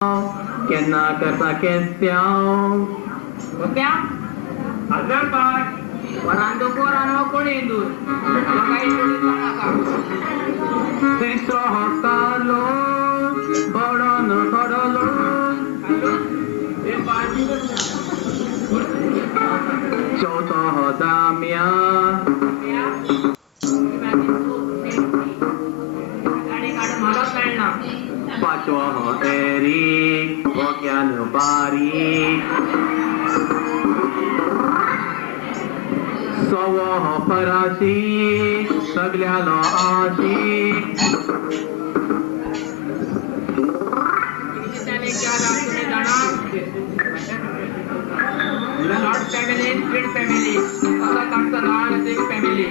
केन्ना करता केस्त्याव त्या हजार पाय वरांदो पोरानो कोण येंदू काही तिसरो हो कालो बडोन कडलो चौथो हो दाम्या पाचवो हो एरिक वोक्यान बारीक सवो हो फराशी सगल्यालो आशीक नॉट फॅमिली स्प्लिट फॅमिली असं आमचं लहान एक फॅमिली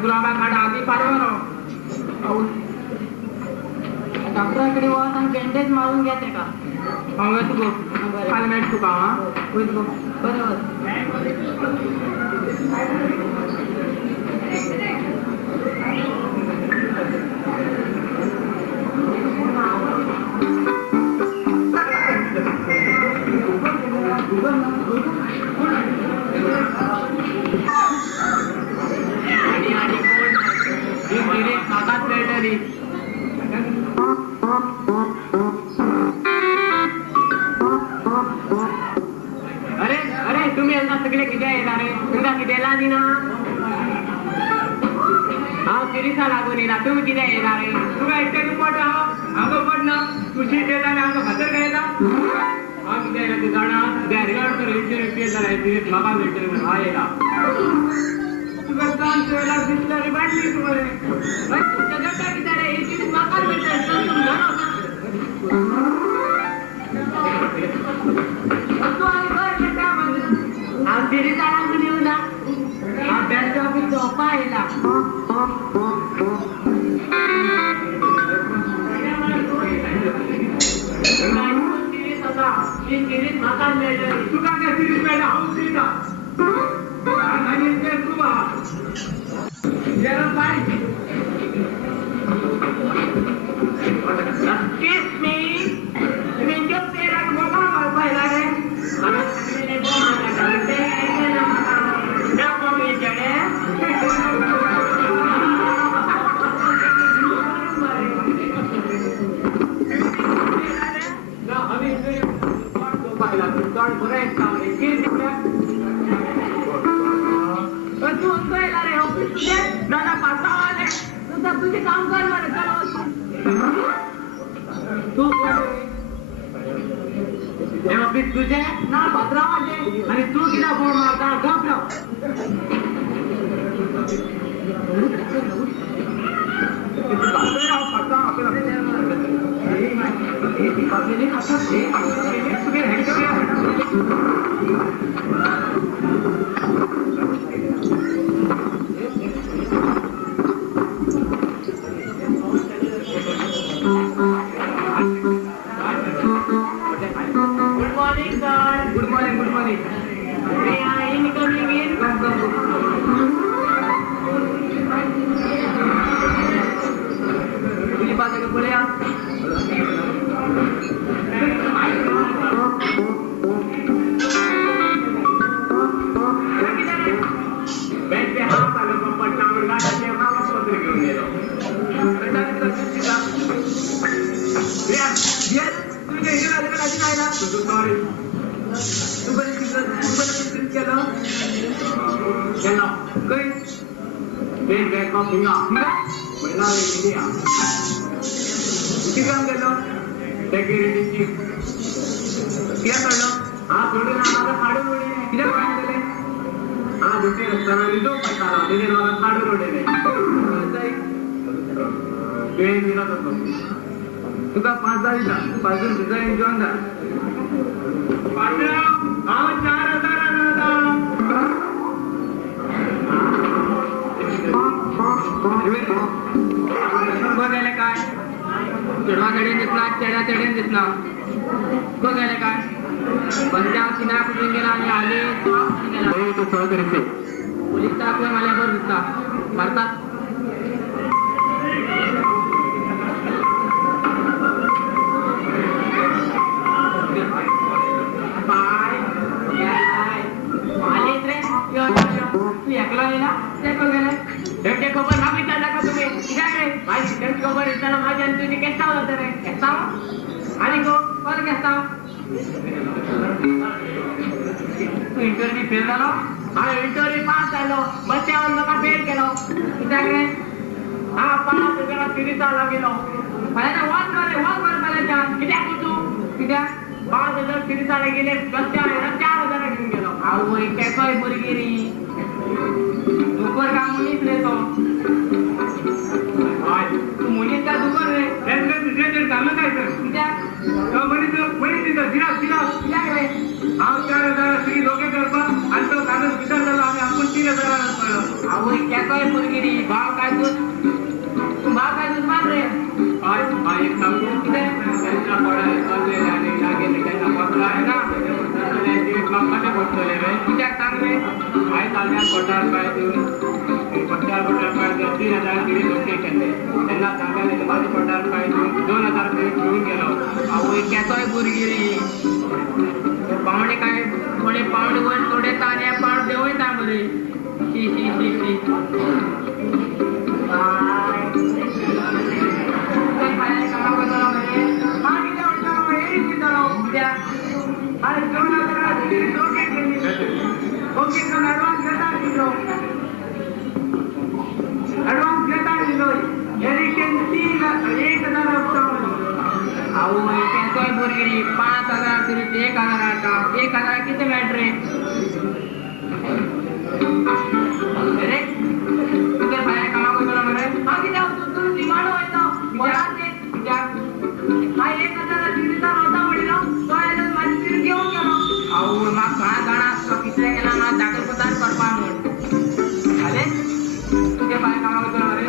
गुलाबा काढा आधी पाडवर डॉक्टराकडे वच आणि बँडेज मारून घेते का तुको काल मॅट तुका हा बरोबर अरे तुम्ही यांना सगळे किती येणार रे तुमचा कितीला दिना हा सिरीसा लागून येणार तुम्ही किती येणार रे तुला एकटे पट आगो पड ना तुझी देता आमचं खातर काय येता हा किती आहे ते जाणार बॅरिगार्ड तर इथे झालाय सिरीज बाबा भेटले म्हणून हा येला तुझं काम ठेवायला दिसलं रे बाटली तुम्हाला जगता किती रे एक सिरीज माका भेटलं तुझे काम कर ऑफिस तुझे ना 15 वाजे आणि तू किती फोन मारता गप Bên về con thính ngọc, mấy nơi cái gì ạ? काम केलं सेक्युरिटीची कित्याक काढलो हा सोडून म्हाका काडून उडयलें कित्याक काडून उडयलें हा दुसरी रस्त्यान रिजो पडटालो तेजेर म्हाका काडून उडयलें तुवें दिलो तसो तुका 5,000 दिता 5,000 तुका एन्जॉय दा पात्रांव हांव 4,000 दिता गेले काय चेडवा कडेन दिसना चेड्या चेडेन दिसना गेले काय बंद्या सिना कुठून गेला आणि आले तो सहकर्मी पोलीस टाकलं मला बरं दिसता भारतात तू एकला गेला ते गेले त्यांची खबर ना विचारला का तुम्ही काय रे माझी त्यांची खबर विचारला माझी आणि तुझी केस होतं रे केस आणि को कोण केस तू इंटरव्ह्यू फेल झालो हा इंटरव्ह्यू पास झालो बसच्यावर मला फेल केलो कित्याक रे हा 5,000 तिरीसाला गेलो फायदा वाद वर पाल्याच्या कित्याक तू कित्याक 5,000 तिरीसाला गेले बसच्यावर 4,000 घेऊन गेलो आवो केसोय भुरगी रे दुकर काम मुनीच रे तो तू मुनीच का दुकर रे दुसऱ्या चाललं काय तर कित्याक मनीस तिथं जिराव कित्याक रे हांव 4,000 श्री लोके करपा आनी तो कागद भितर जालो आनी आपूण 3,000 पडलो आवय केसोय भुरगी रे भाव काय तूं मान रे हय एक सांगू कितें तेन्ना पडाय चलले आनी लागेले तेन्ना पडला ना म्हाका पडटले रे कित्याक सांग रे हांवें ताल्ल्यान पटार पाय दिवन पट्ट्यार पाय दिवन 3,000 कितें लोके केले तेन्ना सांगले म्हाजे पटार पाय दिवन 2,000 घेवन गेलो आवय केसोय भुरगी रे पावणे काय थोडे पावणे वयर सोडयता आनी हे पावण देंवयता मरे शी केसोय भुरगी 5,000 तरी 1,000 हाडटा 1,000 कितें मेळटा रे रे तुगे भायर कामाक वयतलो मरे हांव कित्याक तूं डिमांड वयता कित्याक हांव 1,000 तिरीसा वता म्हणिलो तो आयलो म्हाजी तिरी घेवन गेलो आवय म्हाका काळा जाणा आसलो कितले गेला म्हाका दाखयपदार करपा म्हण जालें तुगे भायर कामाक वयतलो मरे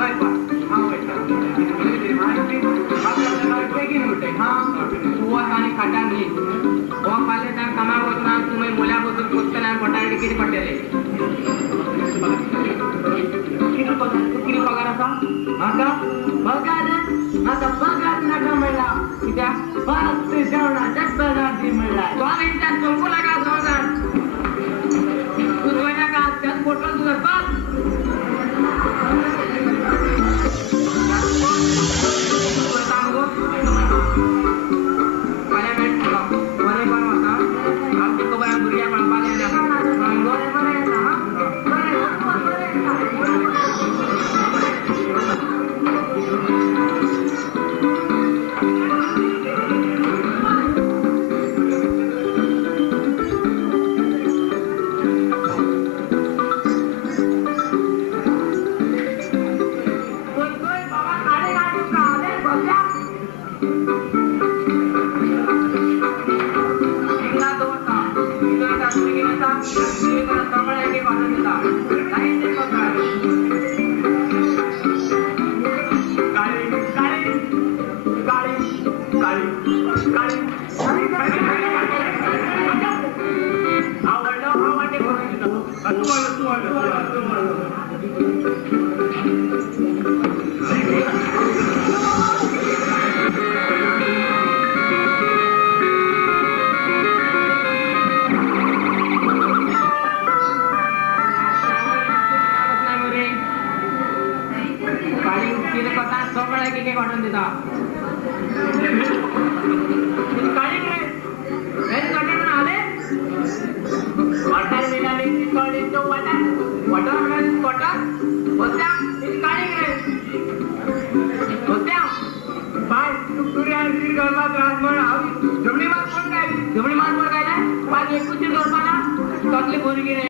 हय पा हांव वयता बेगीन उठे हा तू आनी खाटान न्ही हो फाल्यां त्या कामाक वचना तुमी मुल्या बसून पोसतले आनी पोटार कितें पडटले कितें पगार आसा म्हाका पगार नाका म्हणला कित्याक 5 ते 7,000 पगार दी म्हणला तो इंचार चोंकू नाका 2,000 तू रोय नाका त्यात पोटलो तुजो बाप Bye. तुरी आणि तीर गळमा त्रास म्हण हांव जमणी मार कोण काय जमणी मार कोण काय पाच एक कुशीर करपाना कसले भुरगी रे